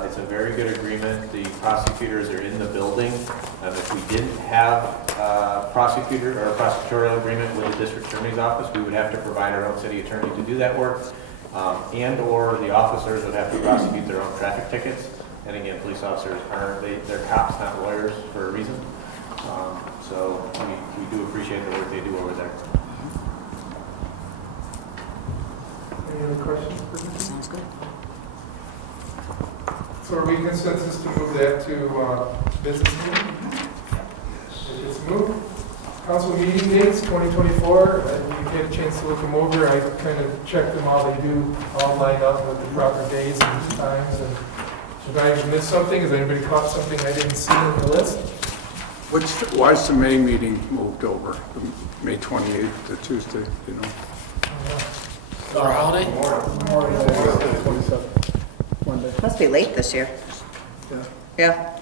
It's a very good agreement. The prosecutors are in the building. If we didn't have a prosecutor or a prosecutorial agreement with the district attorney's office, we would have to provide our own city attorney to do that work, and or the officers would have to prosecute their own traffic tickets. And again, police officers aren't, they're cops, not lawyers, for a reason. So we do appreciate the work they do over there. Any other questions? Sounds good. So are we consensus to move that to business meeting? Yes. It's moved. Council meeting dates, 2024, had a chance to look them over, I kind of checked them all. They do all line up with the proper days and times. And did I miss something? Has anybody caught something I didn't see on the list? Why is the May meeting moved over, May 28th to Tuesday, you know? Our holiday? Memorial Day, 27th, Monday. Must be late this year. Yeah. Yeah.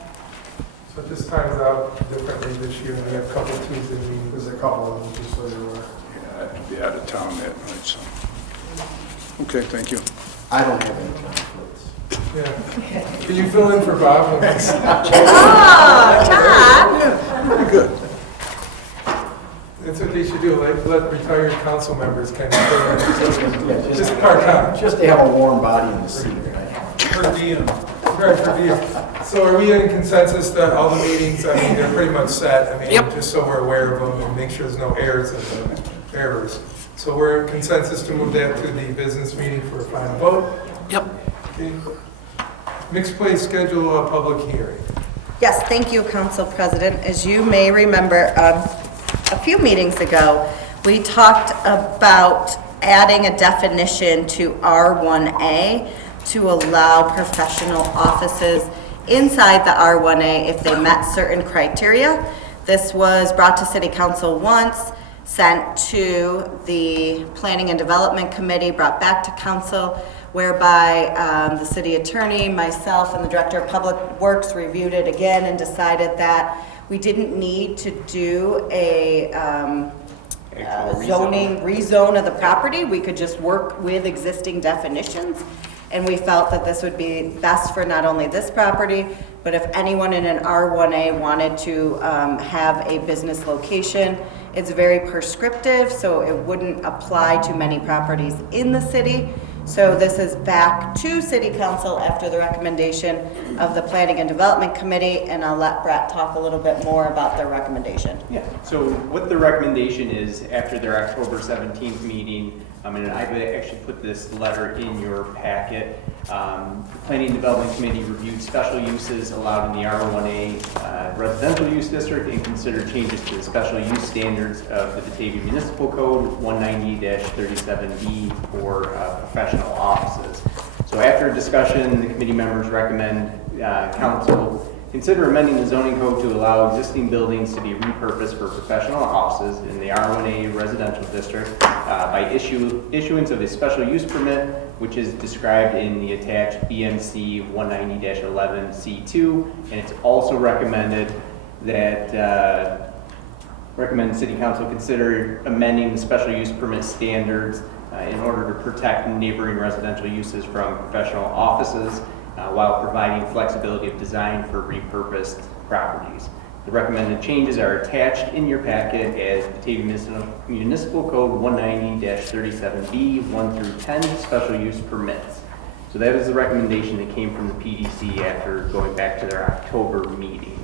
So this time's out differently this year. We have a couple Tuesday meetings. There's a couple of them, just so you're aware. Yeah, I have to be out of town that night, so. Okay, thank you. I don't have any conflicts. Yeah. Can you fill in for Bob? Oh, Todd. Pretty good. That's what they should do, like let retired council members kind of fill in. Just part-time. Just to have a warm body in the seat, right? Per diem. Right, per diem. So are we in consensus that all the meetings, I mean, they're pretty much set? I mean, just so we're aware of them and make sure there's no errors in the errors. So we're in consensus to move that to the business meeting for a final vote? Yep. Okay. Mixed place schedule a public hearing. Yes, thank you, Council President. As you may remember, a few meetings ago, we talked about adding a definition to R1A to allow professional offices inside the R1A if they met certain criteria. This was brought to City Council once, sent to the Planning and Development Committee, brought back to Council, whereby the city attorney, myself, and the Director of Public Works reviewed it again and decided that we didn't need to do a zoning rezone of the property. We could just work with existing definitions. And we felt that this would be best for not only this property, but if anyone in an R1A wanted to have a business location, it's very prescriptive, so it wouldn't apply to many properties in the city. So this is back to City Council after the recommendation of the Planning and Development Committee, and I'll let Brett talk a little bit more about their recommendation. Yeah, so what the recommendation is after their October 17th meeting, and I actually put this letter in your packet. The Planning and Development Committee reviewed special uses allowed in the R1A residential use district and considered changes to the special use standards of the Batavia Municipal Code 190-37B for professional offices. So after discussion, the committee members recommend council consider amending the zoning code to allow existing buildings to be repurposed for professional offices in the R1A residential district by issuance of a special use permit, which is described in the attached BMC 190-11C2, and it's also recommended that City Council consider amending the special use permit standards in order to protect neighboring residential uses from professional offices, while providing flexibility of design for repurposed properties. The recommended changes are attached in your packet as Batavia Municipal Code 190-37B 1 through 10 special use permits. So that is the recommendation that came from the PDC after going back to their October meeting.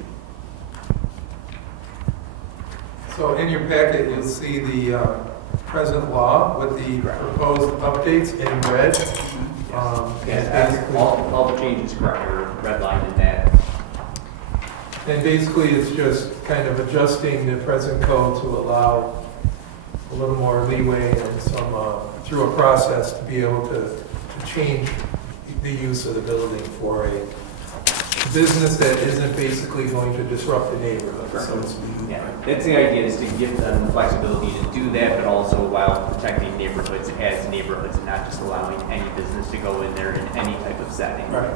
So in your packet, you'll see the present law with the proposed updates in red. All the changes are redlined in that. And basically, it's just kind of adjusting the present code to allow a little more leeway and some, through a process to be able to change the use of the building for a business that isn't basically going to disrupt the neighborhood, so to speak. Yeah, that's the idea, is to give them the flexibility to do that, but also while protecting neighborhoods as neighborhoods and not just allowing any business to go in there in any type of setting. Right.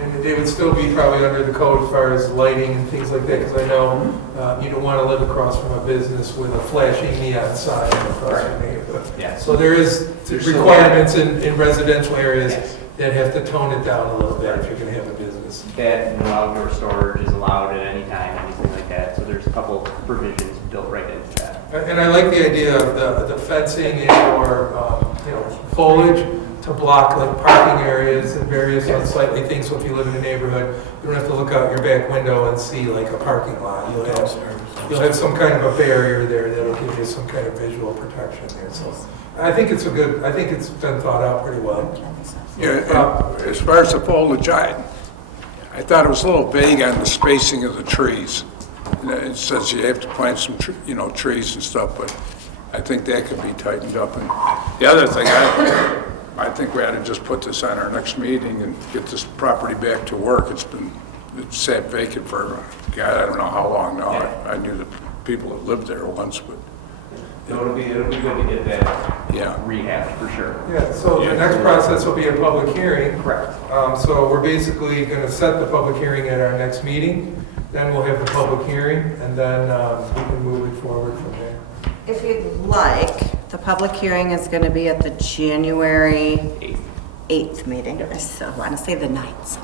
And they would still be probably under the code as far as lighting and things like that, because I know you don't want to live across from a business with a flashing neon sign across your neighborhood. Yeah. So there is requirements in residential areas that have to tone it down a little bit if you're going to have a business. That no outdoor storage is allowed at any time, anything like that. So there's a couple provisions built right into that. And I like the idea of the fencing or foliage to block like parking areas and various unsightly things. So if you live in a neighborhood, you don't have to look out your back window and see like a parking lot. You'll have some kind of a barrier there that'll give you some kind of visual protection there. So I think it's been thought out pretty well. Yeah, as far as the foliage, I thought it was a little vague on the spacing of the trees. It says you have to plant some trees and stuff, but I think that could be tightened up. And the other thing, I think we ought to just put this on our next meeting and get this property back to work. It's sat vacant for, God, I don't know how long now. I knew the people that lived there once, but. It'll be good to get that rehashed for sure. Yeah, so the next process will be a public hearing. Correct. So we're basically going to set the public hearing at our next meeting. Then we'll have the public hearing, and then we can move it forward from there. If you'd like, the public hearing is going to be at the January 8th meeting. I want to say the 9th so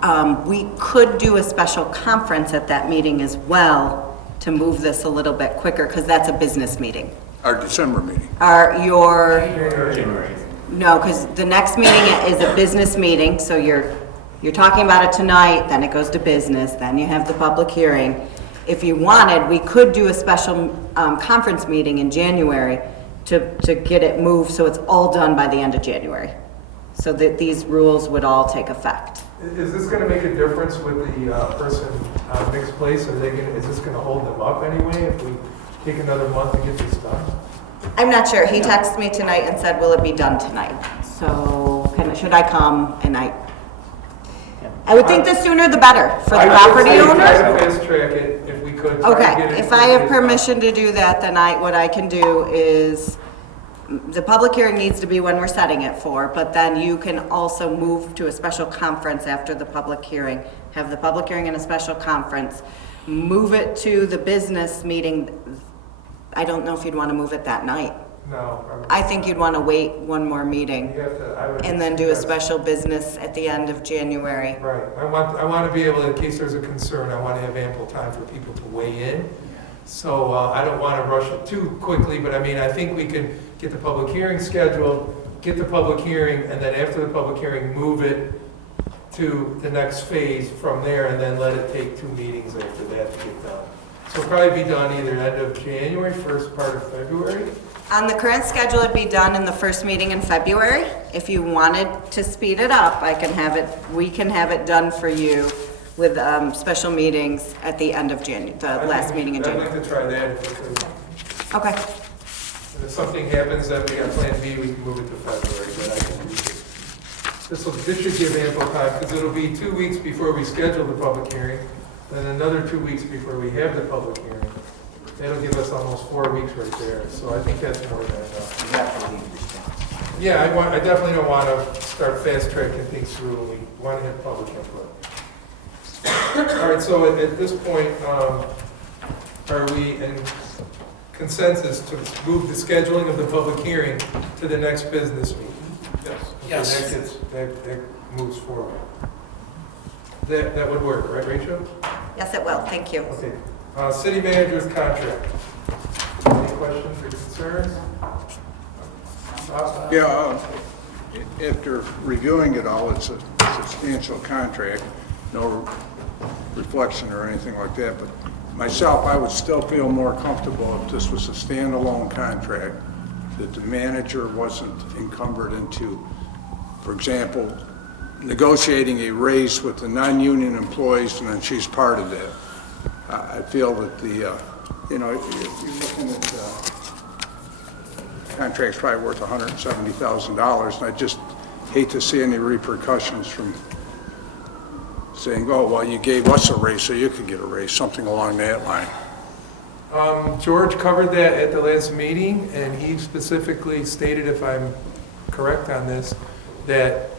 bad. We could do a special conference at that meeting as well to move this a little bit quicker, because that's a business meeting. Our December meeting. No, because the next meeting is a business meeting, so you're talking about it tonight, then it goes to business, then you have the public hearing. If you wanted, we could do a special conference meeting in January to get it moved so it's all done by the end of January, so that these rules would all take effect. Is this going to make a difference with the person on Nick's place? Is this going to hold them up anyway if we take another month to get this done? I'm not sure. He texted me tonight and said, will it be done tonight? So should I come? And I would think the sooner the better for the property owner. Try to fast track it if we could. Okay, if I have permission to do that, then what I can do is, the public hearing needs to be when we're setting it for, but then you can also move to a special conference after the public hearing. Have the public hearing and a special conference. Move it to the business meeting. I don't know if you'd want to move it that night. No. I think you'd want to wait one more meeting and then do a special business at the end of January. Right. I want to be able, in case there's a concern, I want to have ample time for people to weigh in. So I don't want to rush it too quickly, but I mean, I think we can get the public hearing scheduled, get the public hearing, and then after the public hearing, move it to the next phase from there, and then let it take 2 meetings after that to get done. So it'll probably be done either end of January, first part of February. On the current schedule, it'd be done in the first meeting in February. If you wanted to speed it up, we can have it done for you with special meetings at the end of January, the last meeting in January. I'd like to try that if we could. Okay. And if something happens, then we got Plan B, we can move it to February, but I can do this. This should give ample time, because it'll be 2 weeks before we schedule the public hearing, then another 2 weeks before we have the public hearing. That'll give us almost 4 weeks right there, so I think that's more than enough. Yeah, I definitely don't want to start fast tracking things through, and we want to have public input. All right, so at this point, are we in consensus to move the scheduling of the public hearing to the next business meeting? Yes. Yes. That moves forward. That would work, right, Rachel? Yes, it will. Thank you. Okay. City manager's contract. Any questions or concerns? After reviewing it all, it's a substantial contract, no reflection or anything like that, but myself, I would still feel more comfortable if this was a standalone contract, that the manager wasn't encumbered into, for example, negotiating a raise with the non-union employees, and then she's part of that. I feel that you're looking at contract's probably worth $170,000, and I just hate to see any repercussions from saying, oh, well, you gave us a raise, so you could get a raise, something along that line. George covered that at the last meeting, and he specifically stated, if I'm correct on this, that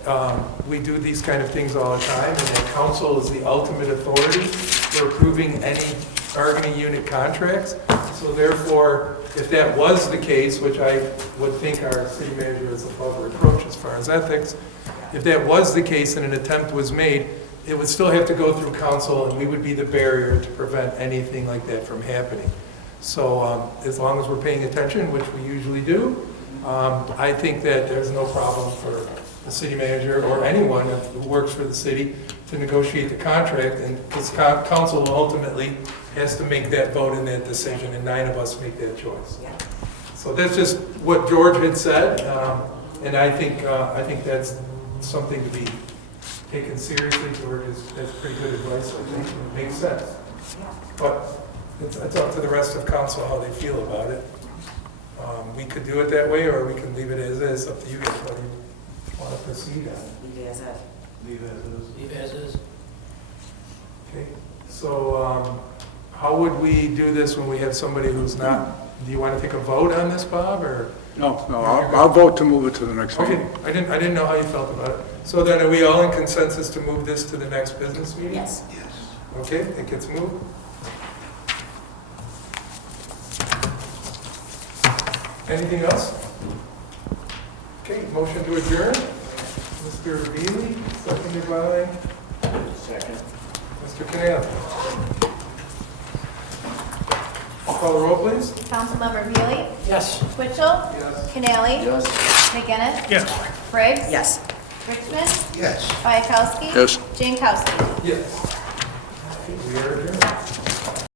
we do these kind of things all the time, and that council is the ultimate authority for approving any bargaining unit contracts. So therefore, if that was the case, which I would think our city manager is above reproach as far as ethics, if that was the case and an attempt was made, it would still have to go through council, and we would be the barrier to prevent anything like that from happening. So as long as we're paying attention, which we usually do, I think that there's no problem for the city manager or anyone who works for the city to negotiate the contract, and because council ultimately has to make that vote and that decision, and 9 of us make that choice. So that's just what George had said, and I think that's something to be taken seriously. George, that's pretty good advice. I think it makes sense, but it's up to the rest of council how they feel about it. We could do it that way, or we can leave it as is, up to you guys, what do you want to proceed on? Leave it as is. Leave it as is. Leave as is. Okay, so how would we do this when we have somebody who's not, do you want to take a vote on this, Bob, or? No, I'll vote to move it to the next Okay, meeting. I didn't know how you felt about it. So then are we all in consensus to move this to the next business meeting? Yes. Okay, it gets moved. Anything else? Okay, motion to adjourn. Mr. Bealey, seconded by? Second. Mr. Canale. Call the roll, please. Councilmember Veely? Yes. Twitchell? Yes. Canale? Yes. McGinnis? Yes. Briggs? Yes. Richmond? Yes. Bayakowski? Yes. Jankowski? Yes. We are adjourned.